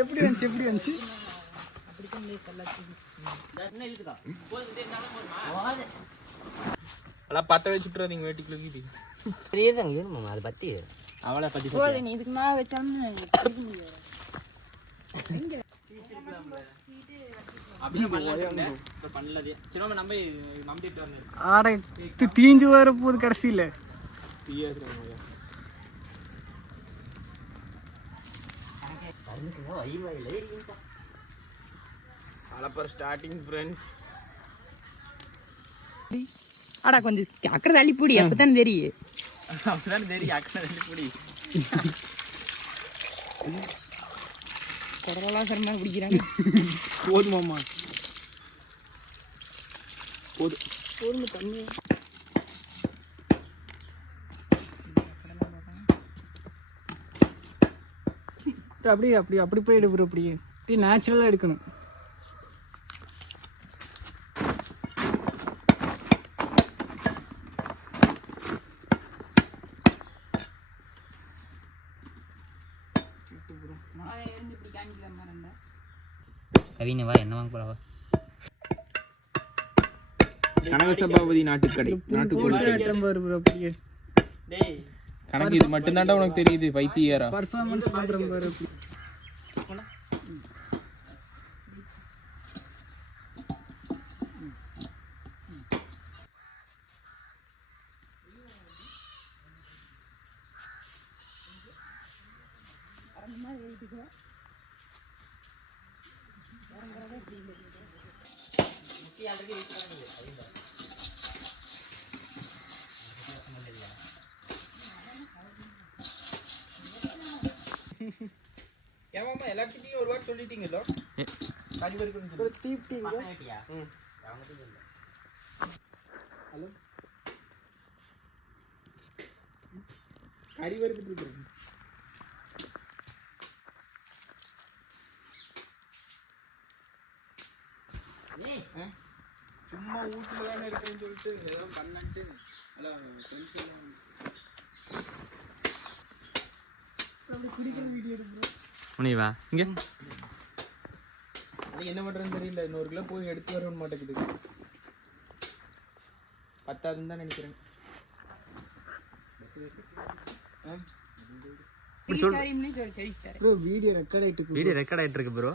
எப்படி வந்துச்சு அதெல்லாம் பத்த வச்சுட்டு நீங்க வேட்டிக்குள்ள அது பத்தி அவளை பத்தி இதுக்கு மேல வச்சாலும் தீஞ்சு வர போது கடைசியில ஸ்டார்டிங் ஃப்ரெண்ட்ஸ் ஆடா கொஞ்சம் அக்கறை தள்ளி பூடி அப்பதானே தெரியும் அப்பதான் தெரியும் அக்கறை தள்ளி பூடி கடலாம் சரமா பிடிக்கிறாங்க போதுமாம்மா போதும் தண்ணி அப்படி போய் எடுப்புற அப்படியே நேச்சுரலாக எடுக்கணும் கவினவா என்ன வாங்க போறவா கனகசபாபதி நாட்டுக்கடை அப்படியே கணக்கு இது மட்டும் தான்டா உனக்கு தெரியுது பைத்தியாரா பர்ஃபார்மன்ஸ் பண்றோம் பாரு ஏமாமா எல்லாத்தையும் ஒரு வாட்டி சொல்லிட்டீங்கல்ல கறி வரைக்கும் ஒரு தீப்டிங்க ஹலோ கறி வரைக்கும் இருக்கீங்க சும்மா வீட்டுல தானே இருக்கிறேன்னு சொல்லிட்டு ஏதோ பண்ணாச்சு குடிக்கிற வீடியோ எடுக்கிறோம் முனிவா இங்க என்ன பண்றேன்னு தெரியல இன்னொரு கிலோ போய் எடுத்து வரவும் மாட்டேங்குது பத்தாதுன்னு தான் நினைக்கிறேன் ப்ரோ வீடியோ ரெக்கார்ட் ஆயிட்டு இருக்கு ப்ரோ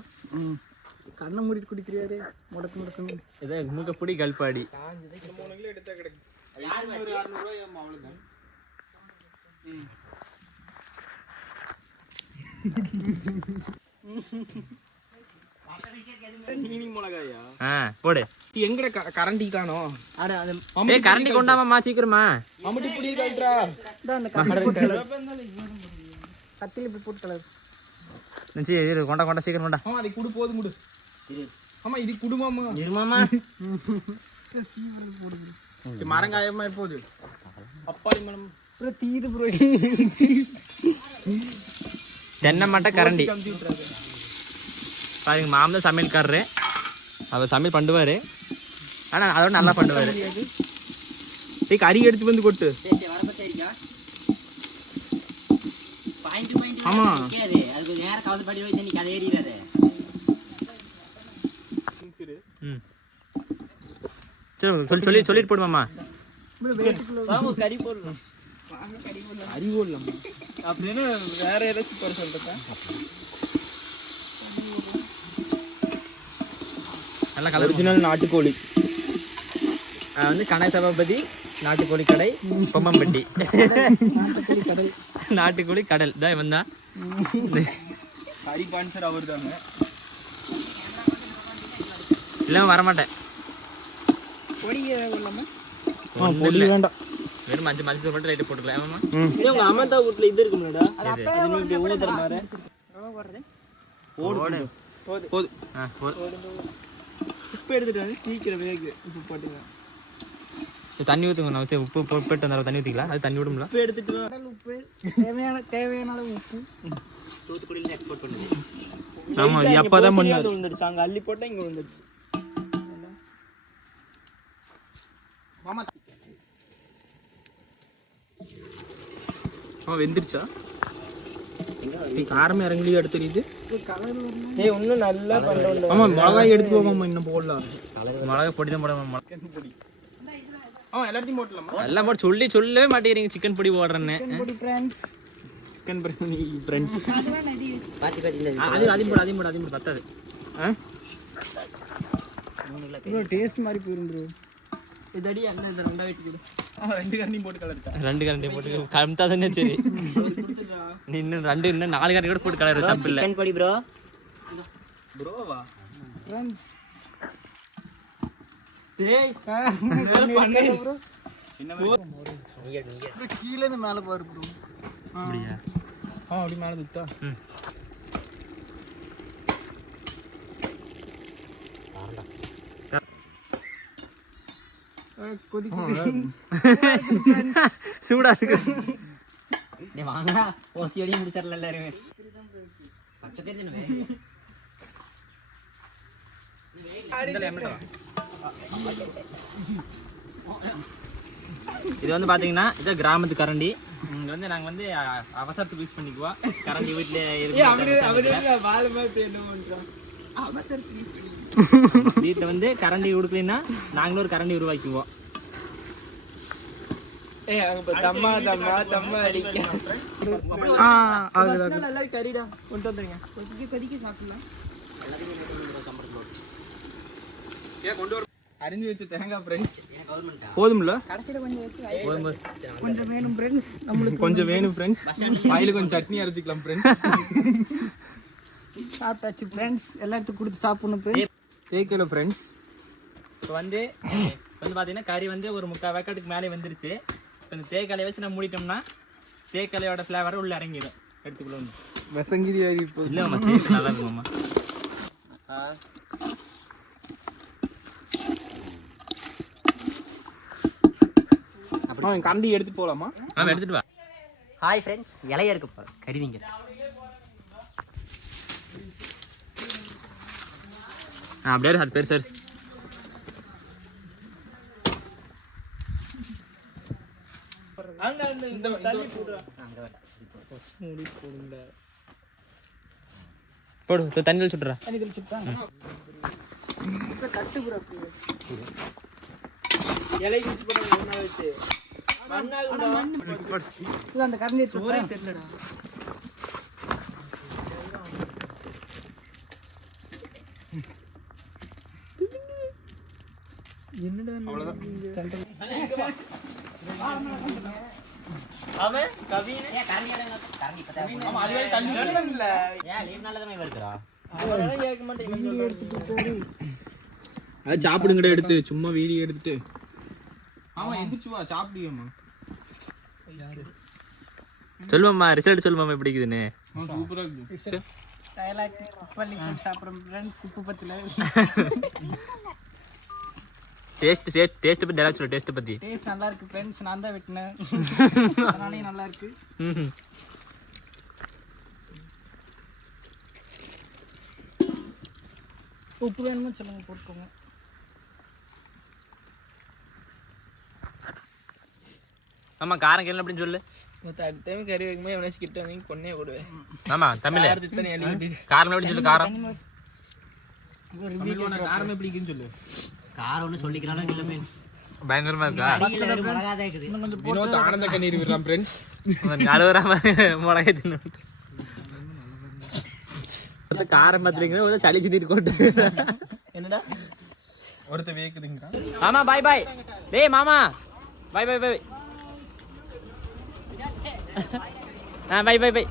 கண்ணை மூடிட்டு குடிக்கிறாரு முடக்கு இதே மூக்க புடி கல்பாடி 3 கிலோ எடுத்தா கிடைக்கும் ஒரு 600 ரூபாய் அவ்வளவுதான் போடு எங்கட கரண்டி காணோம் ஏய் கரண்டி கொண்டாமாமா சீக்கிரமா அமுட்டி புடி கல்ட்ரா அந்த கத்தில இப்படி போட்டு கலர் நிச்சி இரு கொண்டா சீக்கிரம் கொண்டா ஆமா அது குடு போதும் குடு ஆமா இது குடுமாமா இருமாமா போடுது மரங்காயமா போகுது அப்பாடி மரம் ப்ரோ தீது ப்ரோ தென்னை மட்டை கரண்டி பாருங்க மாமன் சமையல்காரரு அவர் சமையல் பண்ணுவாரு ஆனா அதோட நல்லா பண்ணுவாரு கறி எடுத்து வந்து கொட்டு ஆமா சொல்லிட்டு போடுமாமா கறி போடலாம் அப்படின்னு வேற ஏதாச்சும் போட சொல்றதா நல்லா ஒரிஜினல் நாட்டுக்கோழி வந்து கனகசபாபதி நாட்டுக்கோழி கடை பொம்மம்பட்டி நாட்டுக்கோழி கடல் தான் இவன் தான் ஹரி பான்சர் அவர் தாங்க இல்லாம வரமாட்டேன் வேண்டாம் வெறும் மஞ்சள் மட்டும் லைட்டு போட்டுக்கலாம் ஆமாமா உங்க அமந்தா வீட்டுல இது இருக்கும்லடா ஊதற மாதிரி போடு உப்பு எடுத்துட்டு வந்து சீக்கிரம் வேகு உப்பு போட்டுங்க தண்ணி ஊற்றுங்க நான் வச்சு உப்பு போட்டு வந்தாலும் தண்ணி ஊற்றிக்கலாம் அது தண்ணி விடும்ல உப்பு எடுத்துட்டு உப்பு தேவையான அளவு உப்பு தூத்துக்குடியில எக்ஸ்போர்ட் பண்ணுது ஆமா இது அப்பதான் பண்ணாது விழுந்துடுச்சு அங்க அள்ளி போட்டா இங்க விழுந்துடுச்சு மாமா வெந்துருச்சா காரமே இறங்கலையே எடுத்துருது. ஏய் இன்னும் நல்லா பண்றோம். ஆமா மிளகாய் எடுத்து போகாம இன்னும் போடலாம். மிளகா பொடி தான் போட பொடி. எல்லாத்தையும் போட்டலாமா? எல்லாம் போட்டு சொல்லவே மாட்டேங்கிறீங்க சிக்கன் பொடி போடுறேன்னு. பொடி ஃப்ரெண்ட்ஸ். Chicken biryani friends. அதையும் போடு பத்தாது. ப்ரோ டேஸ்ட் மாதிரி போயிரும் ப்ரோ. இதடி அந்த இந்த ரெண்டா வெட்டி கொடு. 2 கரண்டி போட்டு கலர்ட்டா. 2 கரண்டி போட்டு கம்தா தானே சரி. நீ இன்னும் 4 கரண்டி கூட போட்டு கலர் தப்பு இல்ல. சிக்கன் பொடி ப்ரோ. ப்ரோவா? ஃப்ரெண்ட்ஸ். டேய் பண்ணல ப்ரோ. என்ன ப்ரோ கீழ இருந்து மேல பாரு ப்ரோ. அப்படியே அப்படி மேல விட்டா. சூடா இருக்கு. டேய் வாங்கடா ஓசியோடி முடிச்சறல எல்லாரும். பச்சை தெரிஞ்சனே. இது வந்து பாத்தீங்கன்னா இது கிராமத்து கரண்டி. இங்க வந்து நாங்க வந்து அவசரத்துக்கு யூஸ் பண்ணிக்குவோம். கரண்டி வீட்ல வீட்டுல வந்து கரண்டி கொடுக்கலன்னா நாங்களும் ஒரு கரண்டி உருவாக்குவோம். தம்மா அடிக்க. எல்லாம் சரிடா கொண்டு வந்துருங்க. கொதிக்க சாப்பிடலாம். அரிஞ்சு வச்ச தேங்காய் ஃப்ரெண்ட்ஸ். போதும்ல? கடைசில கொஞ்சம் வச்சு போதும். கொஞ்சம் வேணும் ஃப்ரெண்ட்ஸ். நம்மளுக்கு கொஞ்சம் வேணும் ஃப்ரெண்ட்ஸ். வாயில கொஞ்சம் சட்னி அரைச்சிக்கலாம் ஃப்ரெண்ட்ஸ். சாப்பிட்டாச்சு ஃப்ரெண்ட்ஸ். எல்லாத்துக்கும் கொடுத்து சாப்பிடணும் ஃப்ரெண்ட்ஸ். தேக்கல ஃப்ரெண்ட்ஸ். இப்போ வந்து பாத்தீங்கன்னா கறி வந்து ஒரு 3/4 வேக்காட்டுக்கு மேலே வந்துருச்சு. இப்போ இந்த தேக்கலையை வச்சு நம்ம மூடிட்டோம்னா தேக்கலையோட ஃப்ளேவர் உள்ள இறங்கிடும். எடுத்துக்குள்ள வந்து வசங்கிரி ஆகி போகுது. இல்லை மாமா டேஸ்ட் நல்லா இருக்கும் மாமா. கரண்டி எடுத்து போலாமா? ஆமா எடுத்துட்டு வா. ஹாய் ஃப்ரெண்ட்ஸ், இலையா இருக்கு பாரு கறி நீங்க. அப்படியே அது பேர் சார். போடு தண்ணியில் சுட்டுறா. தண்ணி தெளிச்சுட்டா கட்டு ப்ரோ. இலை கிழிச்சு போட்டு ஒண்ணா வச்சு அந்த கரண்டி சோறே தெரியலடா. என்னடா அவ்வளவுதான். அவன் கவின் கரண்டி இப்பதான். ஆமா அது வரை தண்ணி இல்ல. ஏன் லீவ் நல்லதமே வருதுடா. அவரெல்லாம் கேட்க மாட்டேன். எடுத்துட்டு அது சாப்பிடுங்கடா எடுத்து சும்மா வீடியோ எடுத்துட்டு. ஆமா எந்திரிச்சு வா சாப்பிடுமா. சொல்லுமாம்மா ரிசல்ட் சொல்லுமாம்மா எப்படி இருக்குதுன்னு. சூப்பரா இருக்கு. டயலாக் பள்ளி சாப்பிடுறோம் ஃப்ரெண்ட்ஸ். உப்பு பத்தல. டேஸ்ட் பத்தி டயலாக் சொல்லு. டேஸ்ட் பத்தி. டேஸ்ட் நல்லா இருக்கு ஃப்ரெண்ட்ஸ். நான் தான் வெட்டினேன். அதனாலே நல்லா இருக்கு. உப்பு வேணுமா சொல்லுங்க போட்டுக்கோங்க. ஆமா காரம் கேள்வி அப்படின்னு சொல்லு. அடுத்த டைம் கறி வைக்கும்போது எவனாச்சு கிட்ட வந்து கொன்னே போடுவேன். ஆமா தமிழ் காரம் எப்படி சொல்லு. காரம் காரம் எப்படி இருக்குன்னு சொல்லு. காரம் ஒன்று சொல்லிக்கிறாலும் எல்லாமே பயங்கரமா இருக்கா. மிளகாதான் இருக்குது. வினோத் ஆனந்த கண்ணீர் விடுறான் ஃப்ரெண்ட்ஸ். அழுகுறாம மிளகாய் தின்னு காரம் பார்த்துருங்க ஒரு சளி சுத்திட்டு கொண்டு. என்னடா ஒருத்த வேக்குதுங்க. மாமா பாய் பாய். டேய் மாமா bye bye bye. Bye bye by.